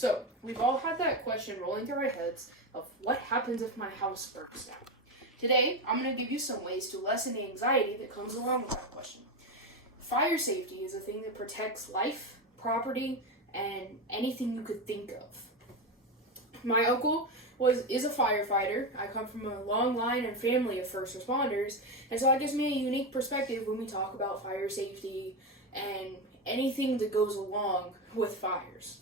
So, we've all had that question rolling through our heads of what happens if my house burns down. Today, I'm going to give you some ways to lessen the anxiety that comes along with that question. Fire safety is a thing that protects life, property, and anything you could think of. My uncle is a firefighter. I come from a long line and family of first responders, and so that gives me a unique perspective when we talk about fire safety and anything that goes along with fires.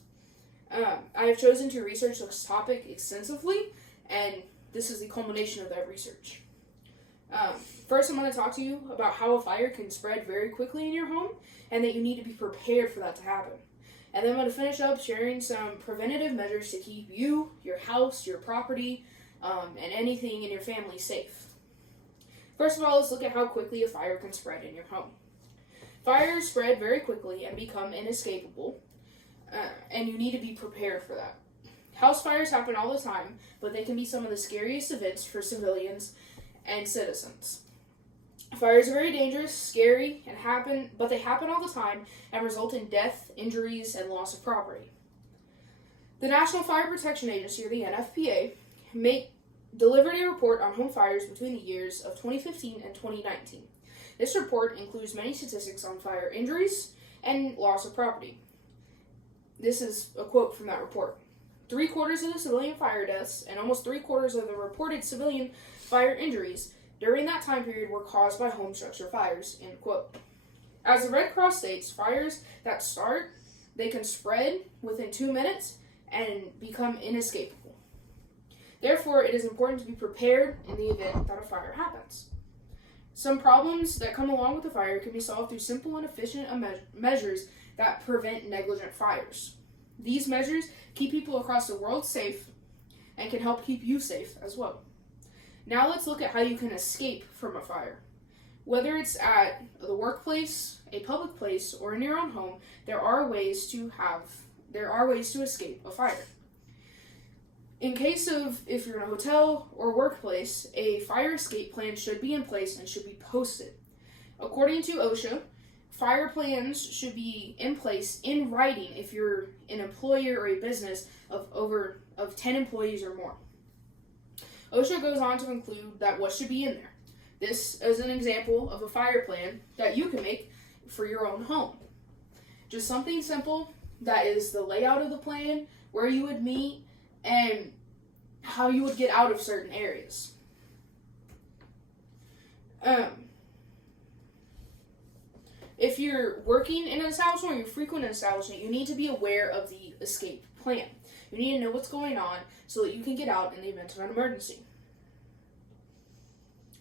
I have chosen to research this topic extensively, and this is the culmination of that research. First, I'm going to talk to you about how a fire can spread very quickly in your home, and that you need to be prepared for that to happen. And then I'm going to finish up sharing some preventative measures to keep you, your house, your property, and anything in your family safe. First of all, let's look at how quickly a fire can spread in your home. Fires spread very quickly and become inescapable, and you need to be prepared for that. House fires happen all the time, but they can be some of the scariest events for civilians and citizens. Fires are very dangerous, scary, but they happen all the time and result in death, injuries, and loss of property. The National Fire Protection Agency, or the NFPA, delivered a report on home fires between the years of 2015 and 2019. This report includes many statistics on fire injuries and loss of property. This is a quote from that report. 3/4 of the civilian fire deaths and almost 3/4 of the reported civilian fire injuries during that time period were caused by home structure fires, end quote. As the Red Cross states, fires that start, they can spread within 2 minutes and become inescapable. Therefore, it is important to be prepared in the event that a fire happens. Some problems that come along with a fire can be solved through simple and efficient measures that prevent negligent fires. These measures keep people across the world safe and can help keep you safe as well. Now let's look at how you can escape from a fire. Whether it's at the workplace, a public place, or in your own home, there are ways to escape a fire. In case of if you're in a hotel or workplace, a fire escape plan should be in place and should be posted. According to OSHA, fire plans should be in place in writing if you're an employer or a business of 10 employees or more. OSHA goes on to include that what should be in there. This is an example of a fire plan that you can make for your own home. Just something simple that is the layout of the plan, where you would meet, and how you would get out of certain areas. If you're working in an establishment or you're frequent an establishment, you need to be aware of the escape plan. You need to know what's going on so that you can get out in the event of an emergency.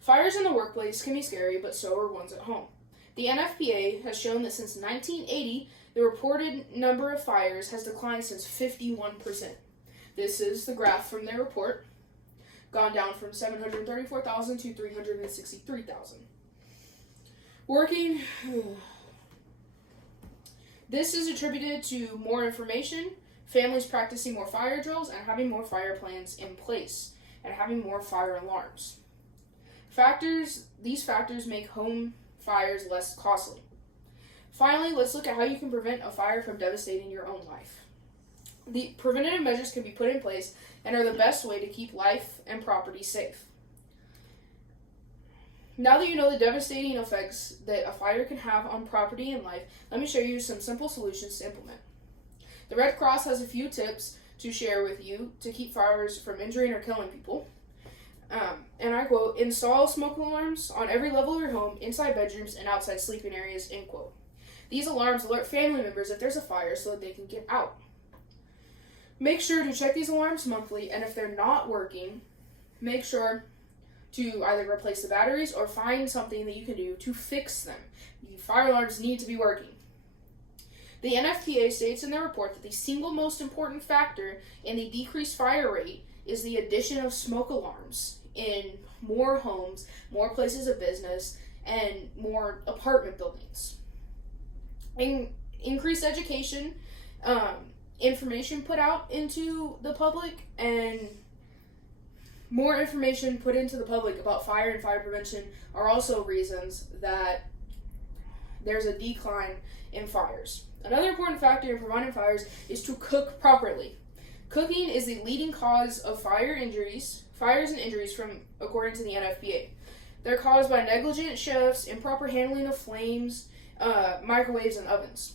Fires in the workplace can be scary, but so are ones at home. The NFPA has shown that since 1980, the reported number of fires has declined since 51%. This is the graph from their report, gone down from 734,000 to 363,000. This is attributed to more information, families practicing more fire drills, and having more fire plans in place, and having more fire alarms. These factors make home fires less costly. Finally, let's look at how you can prevent a fire from devastating your own life. The preventative measures can be put in place and are the best way to keep life and property safe. Now that you know the devastating effects that a fire can have on property and life, let me show you some simple solutions to implement. The Red Cross has a few tips to share with you to keep fires from injuring or killing people. And I quote, "Install smoke alarms on every level of your home, inside bedrooms and outside sleeping areas," end quote. These alarms alert family members if there's a fire so that they can get out. Make sure to check these alarms monthly, and if they're not working, make sure to either replace the batteries or find something that you can do to fix them. The fire alarms need to be working. The NFPA states in their report that the single most important factor in the decreased fire rate is the addition of smoke alarms in more homes, more places of business, and more apartment buildings. Increased education, information put out into the public, and more information put into the public about fire and fire prevention are also reasons that there's a decline in fires. Another important factor in preventing fires is to cook properly. Cooking is the leading cause of fires and injuries from according to the NFPA. They're caused by negligent chefs, improper handling of flames, microwaves, and ovens.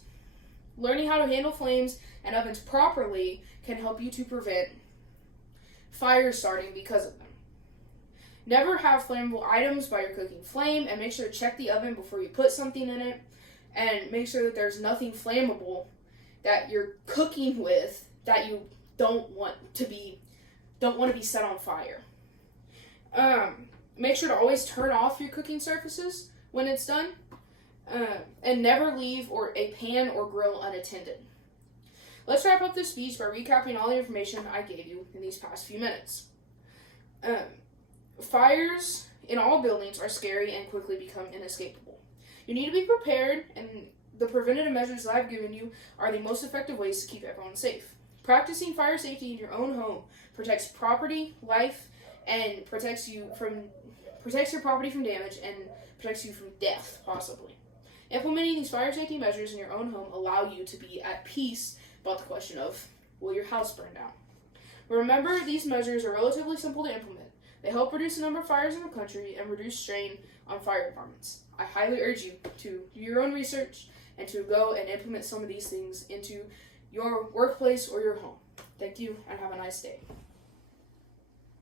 Learning how to handle flames and ovens properly can help you to prevent fires starting because of them. Never have flammable items by your cooking flame, and make sure to check the oven before you put something in it, and make sure that there's nothing flammable that you're cooking with that you don't want to be set on fire. Make sure to always turn off your cooking surfaces when it's done, and never leave a pan or grill unattended. Let's wrap up this speech by recapping all the information I gave you in these past few minutes. Fires in all buildings are scary and quickly become inescapable. You need to be prepared, and the preventative measures that I've given you are the most effective ways to keep everyone safe. Practicing fire safety in your own home protects property, life, and protects your property from damage and protects you from death, possibly. Implementing these fire safety measures in your own home allow you to be at peace about the question of, will your house burn down? Remember, these measures are relatively simple to implement. They help reduce the number of fires in the country and reduce strain on fire departments. I highly urge you to do your own research and to go and implement some of these things into your workplace or your home. Thank you, and have a nice day.